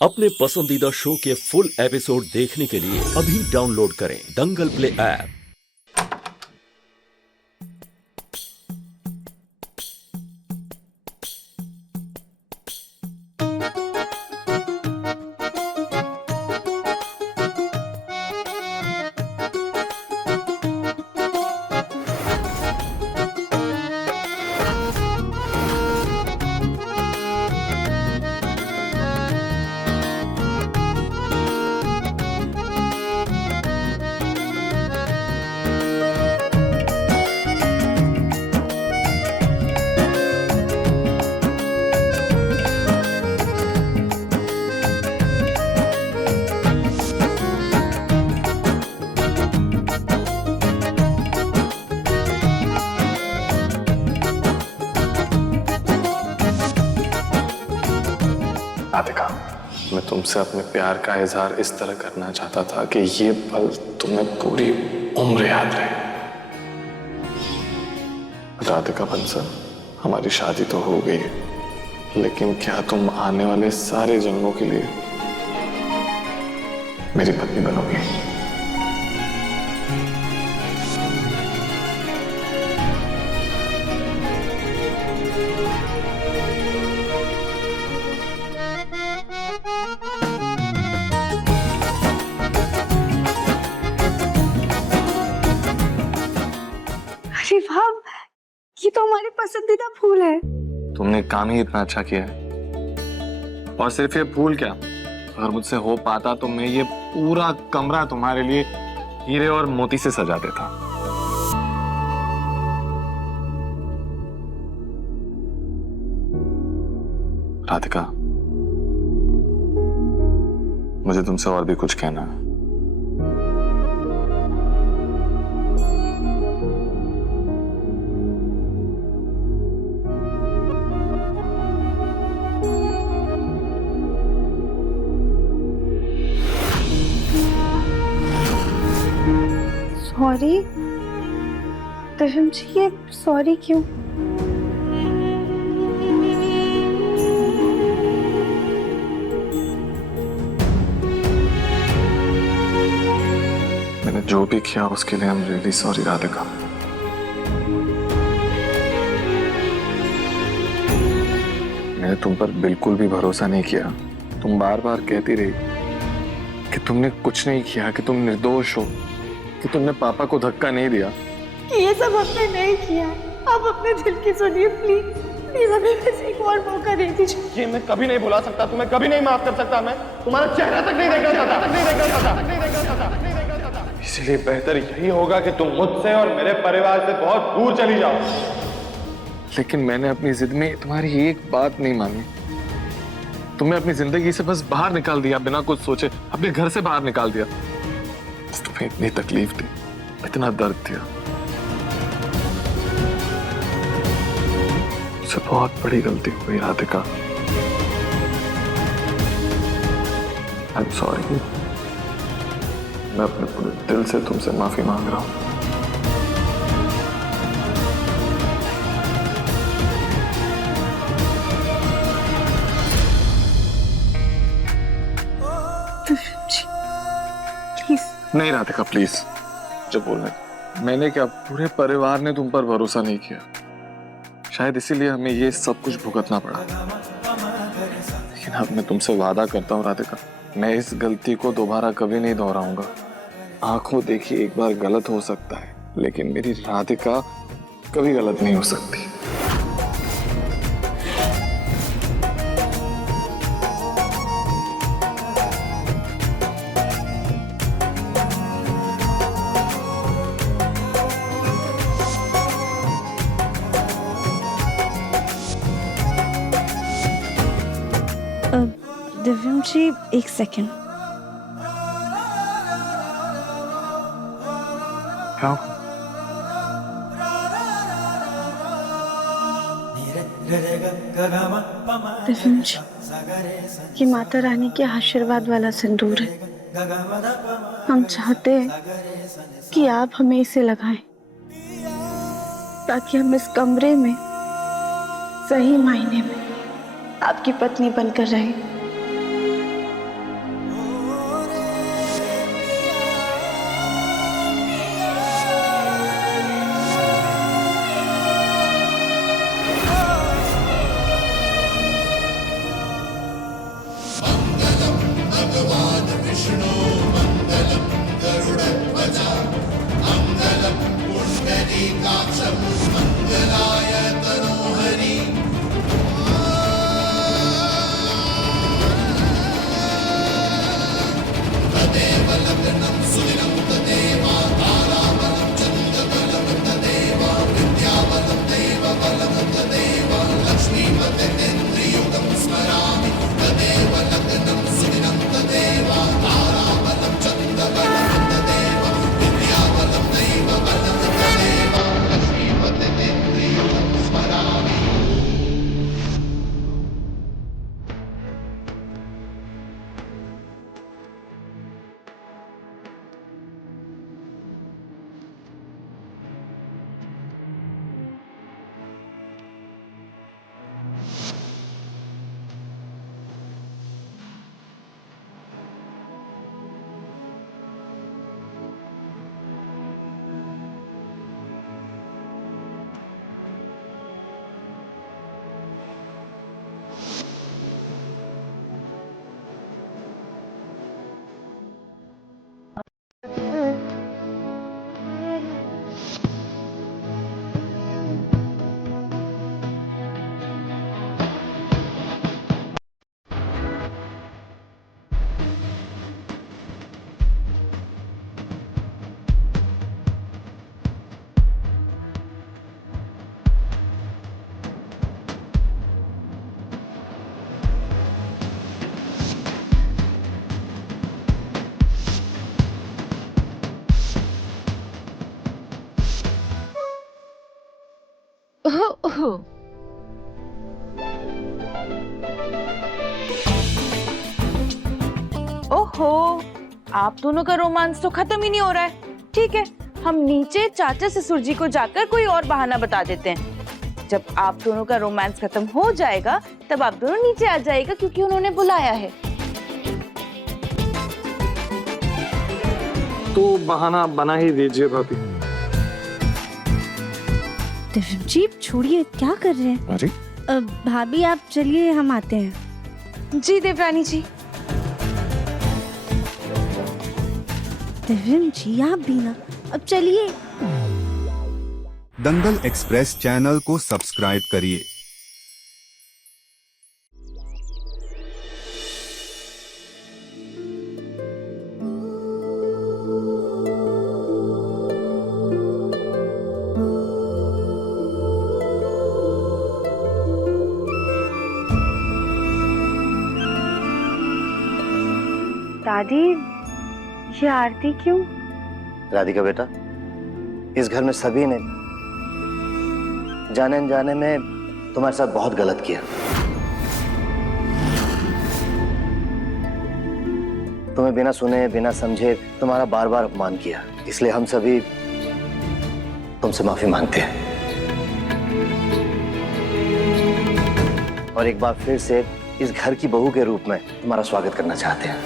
अपने पसंदीदा शो के फुल एपिसोड देखने के लिए अभी डाउनलोड करें दंगल प्ले ऐप। राधिका, मैं तुमसे अपने प्यार का इजहार इस तरह करना चाहता था कि ये पल तुम्हें पूरी उम्र याद रहे। राधिका बंसल, हमारी शादी तो हो गई है, लेकिन क्या तुम आने वाले सारे जन्मों के लिए मेरी पत्नी बनोगी? अरे वाह, ये तो हमारी पसंदीदा फूल है। तुमने काम ही इतना अच्छा किया है। और सिर्फ ये फूल क्या, अगर मुझसे हो पाता तो मैं ये पूरा कमरा तुम्हारे लिए हीरे और मोती से सजा देता। राधिका, मुझे तुमसे और भी कुछ कहना है। सॉरी दिव्यम जी, ये सॉरी क्यों? मैंने जो भी किया उसके लिए I am really sorry Radhika. मैंने तुम पर बिल्कुल भी भरोसा नहीं किया। तुम बार बार कहती रही कि तुमने कुछ नहीं किया, कि तुम निर्दोष हो, कि तुमने पापा को धक्का नहीं दिया। ये सब हमने नहीं किया। आप अपने दिल की सुनिए प्लीज, प्लीज हमें बस एक और मौका दे दीजिए। ये मैं कभी नहीं भुला सकता, तुम्हें कभी नहीं माफ कर सकता। मैं तुम्हारा चेहरा तक नहीं देखना चाहता। इसलिए बेहतर यही होगा कि तुम मुझसे और मेरे परिवार से बहुत दूर चली जाओ। लेकिन मैंने अपनी जिद में तुम्हारी एक बात नहीं मानी। तुमने अपनी जिंदगी से बस बाहर निकाल दिया, बिना कुछ सोचे अपने घर से बाहर निकाल दिया। तुम्हें इतनी तकलीफ दी, इतना दर्द दिया। मुझसे बहुत बड़ी गलती हुई राधिका। I am sorry. मैं अपने पूरे दिल से तुमसे माफी मांग रहा हूं। नहीं राधिका प्लीज, जो बोलने, मैंने क्या, पूरे परिवार ने तुम पर भरोसा नहीं किया। शायद इसीलिए हमें ये सब कुछ भुगतना पड़ा। लेकिन अब मैं तुमसे वादा करता हूँ राधिका, मैं इस गलती को दोबारा कभी नहीं दोहराऊंगा। आंखों देखी एक बार गलत हो सकता है, लेकिन मेरी राधिका कभी गलत नहीं हो सकती। दिव्यम जी एक सेकंड। क्या? दिव्यम जी, ये माता रानी के आशीर्वाद वाला सिंदूर है। हम चाहते हैं कि आप हमें इसे लगाएं, ताकि हम इस कमरे में सही मायने में आपकी पत्नी बनकर रहें। ओहो, आप दोनों का रोमांस तो खत्म ही नहीं हो रहा है। ठीक है, हम नीचे चाचा ससुर जी को जाकर कोई और बहाना बता देते हैं। जब आप दोनों का रोमांस खत्म हो जाएगा तब आप दोनों नीचे आ जाएगा, क्योंकि उन्होंने बुलाया है। तो बहाना बना ही दीजिए भाभी। जी छोड़िए, क्या कर रहे हैं? अरे भाभी आप चलिए, हम आते हैं। जी देवरानी जी। दिव्यम जी आप भी ना, अब चलिए। दंगल एक्सप्रेस चैनल को सब्सक्राइब करिए। दादी, ये आरती क्यों? राधिका बेटा, इस घर में सभी ने जाने अनजाने में तुम्हारे साथ बहुत गलत किया। तुम्हें बिना सुने बिना समझे तुम्हारा बार बार अपमान किया, इसलिए हम सभी तुमसे माफी मांगते हैं और एक बार फिर से इस घर की बहू के रूप में तुम्हारा स्वागत करना चाहते हैं।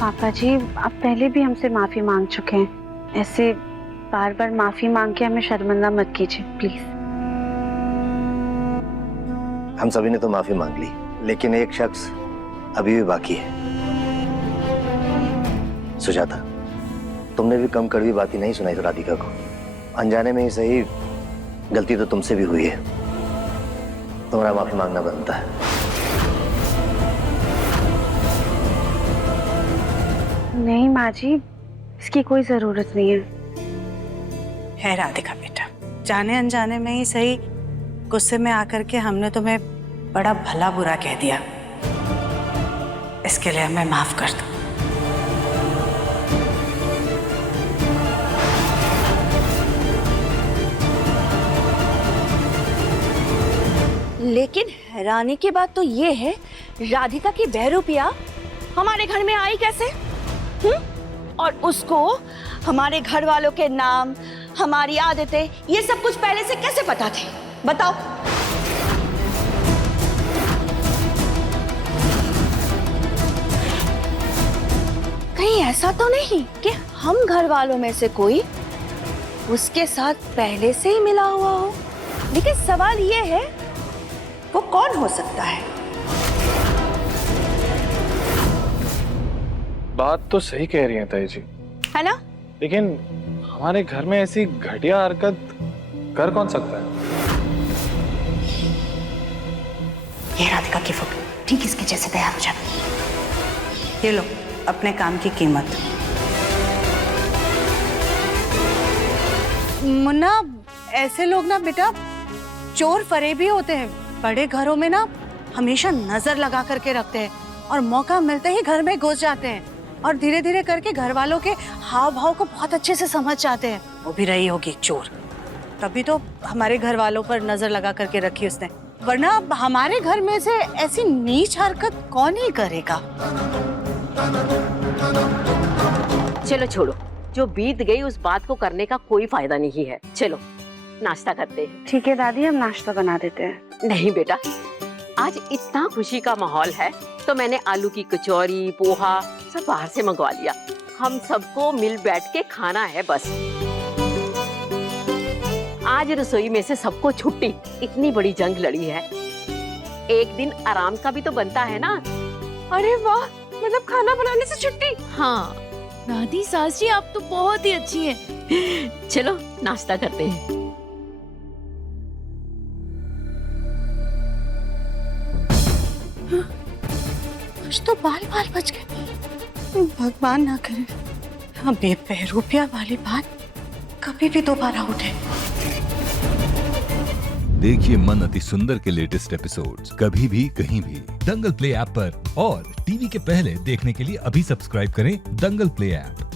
पापा जी, आप पहले भी हमसे माफी मांग चुके हैं, ऐसे बार बार माफी मांग के हमें शर्मिंदा मत कीजिए प्लीज। हम सभी ने तो माफी मांग ली, लेकिन एक शख्स अभी भी बाकी है। सुजाता, तुमने भी कम कड़वी बातें नहीं सुनाई तो राधिका को। अनजाने में ही सही, गलती तो तुमसे भी हुई है, तुम्हारा माफी मांगना बनता है। नहीं माँ जी, इसकी कोई जरूरत नहीं है राधिका बेटा, जाने अनजाने में ही सही, गुस्से में आकर के हमने तुम्हें बड़ा भला बुरा कह दिया, इसके लिए हमें माफ कर दो। लेकिन हैरानी की बात तो ये है, राधिका की बहरूपिया हमारे घर में आई कैसे? और उसको हमारे घर वालों के नाम, हमारी आदतें, ये सब कुछ पहले से कैसे पता थे? बताओ। कहीं ऐसा तो नहीं कि हम घर वालों में से कोई उसके साथ पहले से ही मिला हुआ हो? लेकिन सवाल ये है वो कौन हो सकता है? बात तो सही कह रही हैं ताई जी, है ना? लेकिन हमारे घर में ऐसी घटिया हरकत कर कौन सकता है? ये राधिका की फोटो ठीक इसके जैसे तैयार हो जाना। ये लो अपने काम की कीमत। मुन्ना, ऐसे लोग ना बेटा चोर फरेबी होते हैं। बड़े घरों में ना हमेशा नजर लगा करके रखते हैं और मौका मिलते ही घर में घुस जाते हैं और धीरे धीरे करके घर वालों के हाव भाव को बहुत अच्छे से समझ जाते हैं। वो भी रही होगी चोर, तभी तो हमारे घर वालों पर नजर लगा करके रखी उसने, वरना हमारे घर में से ऐसी नीच हरकत कौन ही करेगा। चलो छोड़ो, जो बीत गई उस बात को करने का कोई फायदा नहीं है। चलो नाश्ता करते हैं। ठीक है दादी, हम नाश्ता बना देते हैं। नहीं बेटा, आज इतना खुशी का माहौल है तो मैंने आलू की कचौरी, पोहा सब बाहर से मंगवा लिया। हम सबको मिल बैठ के खाना है बस। आज रसोई में से सबको छुट्टी, इतनी बड़ी जंग लड़ी है, एक दिन आराम का भी तो बनता है ना। अरे वाह, मतलब खाना बनाने से छुट्टी? हाँ दादी सास जी आप तो बहुत ही अच्छी हैं। चलो नाश्ता करते हैं। आज तो बाल बाल बच गए। भगवान ना करे हाँ बेपैरूपिया वाली बात कभी भी दोबारा उठे। देखिए मन अति सुंदर के लेटेस्ट एपिसोड्स कभी भी कहीं भी दंगल प्ले ऐप पर, और टीवी के पहले देखने के लिए अभी सब्सक्राइब करें दंगल प्ले ऐप।